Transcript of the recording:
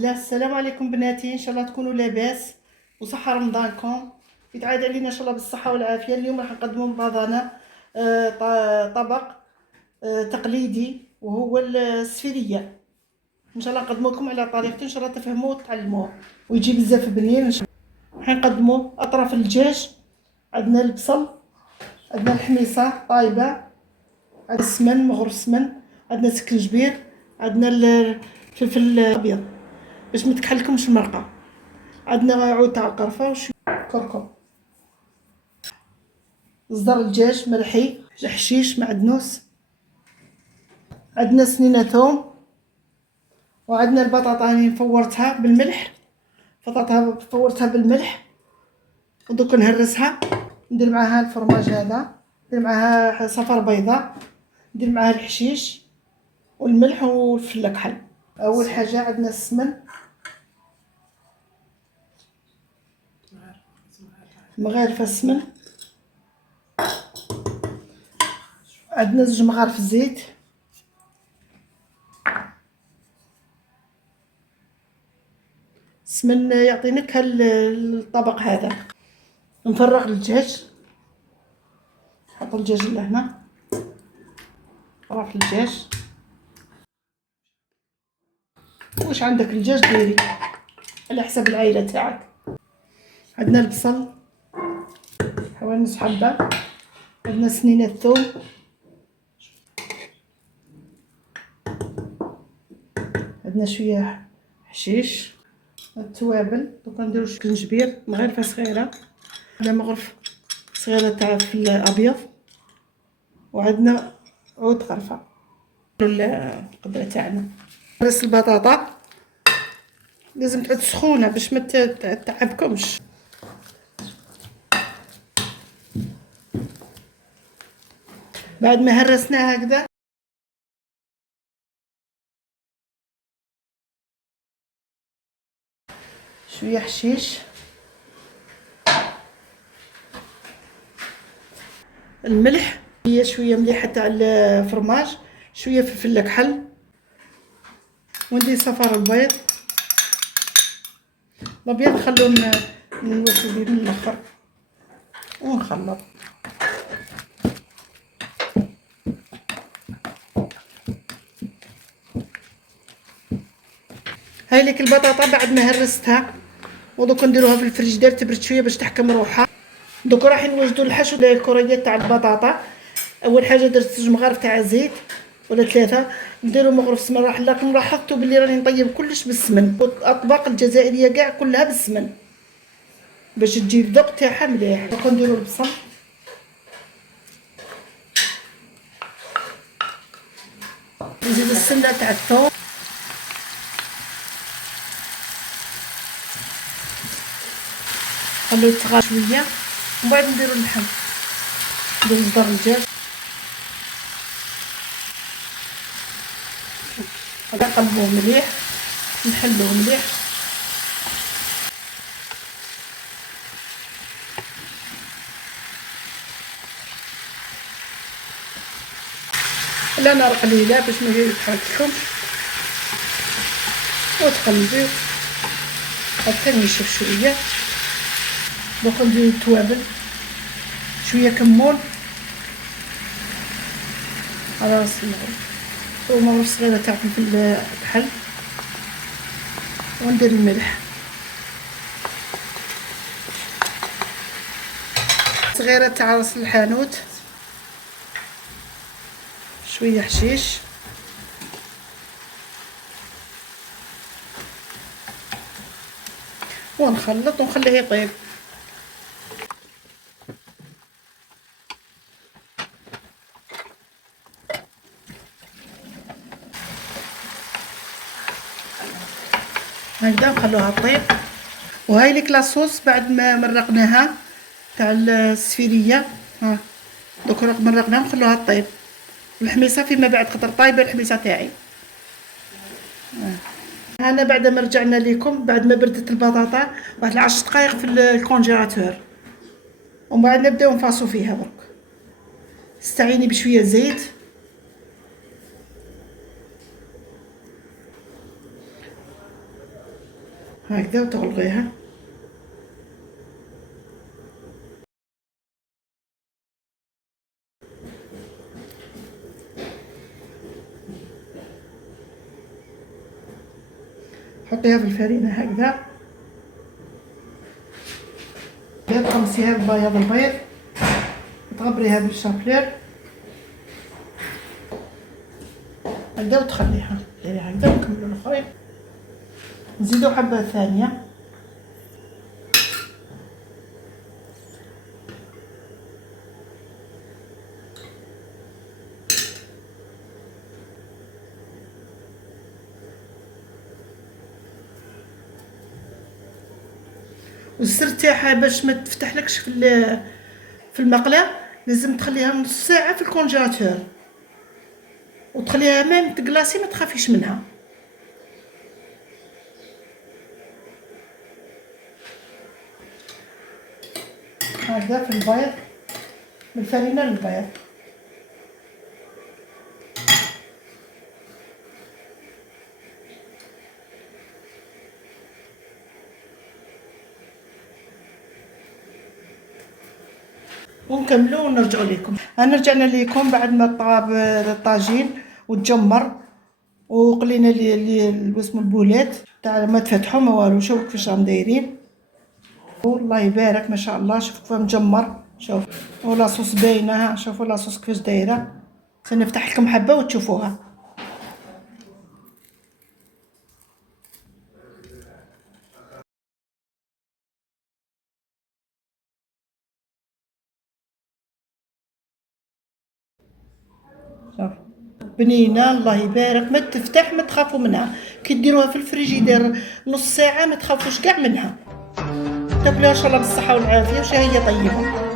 الله. السلام عليكم بناتي، ان شاء الله تكونوا لاباس وصحه رمضانكم يتعاد علينا ان شاء الله بالصحه والعافيه. اليوم راح نقدموا مبادنه طبق تقليدي وهو السفيريه. ان شاء الله نقدموا لكم على طريقته ان شاء الله تفهموه وتتعلموه ويجي بزاف بنين ان شاء الله. راح نقدموا اطراف الدجاج، عندنا البصل، عندنا الحميصه طايبه، عندنا السمن مغرف السمن، عندنا سكنجبير، عندنا الفلفل الابيض باش ما تكحلكمش المرقه، عندنا عود تاع القرفه وشويه كركم، صدر الدجاج ملحي، الحشيش معدنوس، عندنا سنينه ثوم، وعندنا البطاطا راني فورتها بالملح، بطاطا فورتها بالملح ودوك نهرسها، ندير معاها الفرماج هذا، ندير معاها صفر بيضاء، ندير معاها الحشيش والملح والفله كحل. اول حاجه عندنا السمن مغارفه السمن، عندنا زوج مغارف الزيت، السمن يعطي نكهه للطبق هذا. نفرغ الدجاج، نحط الدجاج لهنا، نفرغ الدجاج، واش عندك الدجاج ديري على حسب العائله تاعك. عندنا البصل حوالي نص حبه، عندنا سنينه الثوم، عندنا شويه حشيش، التوابل دوكا نديرو شكنجبير مغرفه صغيره ولا مغرف صغيره تاع الفلفل الابيض، وعندنا عود قرفه القدره تاعنا. نرس البطاطا لازم تعود سخونه باش ما تعبكمش. بعد ما هرسناها هكذا شويه حشيش، الملح، هي شويه مليحه تاع الفرماج، شويه فلفل كحل، وندير صفار البيض. الابيض نخلوه نوقفو بيه من الاخر ونخلط. هاي لك البطاطا بعد ما هرستها، ودوك نديروها في الفريجيدير تبرد شويه باش تحكم روحها. دوك راح نوجدوا الحشو الكريات تاع البطاطا. اول حاجه درت زوج مغارف تاع زيت ولا ثلاثه، نديروا مغرف سمن. راح لاحظتوا بلي راني نطيب كلش بالسمن، الاطباق الجزائريه كاع كلها بالسمن باش تجي الذوق تاعها مليح. دوك نديروا البصل، نزيد السنه تاع الثوم، خلوه يتغار شويه، ومن بعد نديروا اللحم، نديروا صدر الدجاج، نقلبوه مليح، نحلوه مليح. لا نار قليله باش ما يتحرقلكمش، وتقلبيه حتى ينشف شويه. دوك نديرو التوابل، شويه كمون على راس المغرف، ومغرف صغيره تاع فلفل كحل، وندير الملح صغيره تاع راس الحانوت، شويه حشيش، ونخلط ونخليه يطيب. هكذا نخلوها طيب. وهاي لك لاصوص بعد ما مرقناها تاع السفيريه. ها دوك مرقناها نخلوها طيب. الحميصه فيما بعد خاطر طايبه الحميصه تاعي. انا بعد ما رجعنا لكم بعد ما بردت البطاطا واحد 10 دقائق في الكونجيلاتور، ومن بعد نبداو نفاصو فيها. برك استعيني بشويه زيت، هكذا وتغلقيها. حطيها في الفرينة هكذا، تغمسيها ببياض البيض، تغبريها بالشابلير هكذا وتخليها ديري هكذا. ونكملو الاخرين، نزيدو حبة ثانية. والسر تاعها باش ما تفتحلكش في المقله، لازم تخليها نص ساعه في الكونجيلاتور، وتخليها ميم تقلاصي ما تخافيش منها. هكذا في البيض، من الفرينه للبيض. ونكملو ونرجعو لكم. انا رجعنا لكم بعد ما طاب الطاجين وتجمر وقلينا لي اسمو البولات تاع ما تفتحوا ما والو. شوفوا كيفاش راهم دايرين، والله يبارك ما شاء الله. شوفوا كيف مجمر، شوف ولا صوص باينه. شوفوا لاصوص كيفاش دايره. سنفتح لكم حبه وتشوفوها. شوف بنينه الله يبارك، ما تفتح ما تخافوا منها. كي ديروها في الفريجيدير نص ساعه ما تخافوش كاع منها. تاكلوها ان شاء الله بالصحه والعافيه، وش هي طيبه.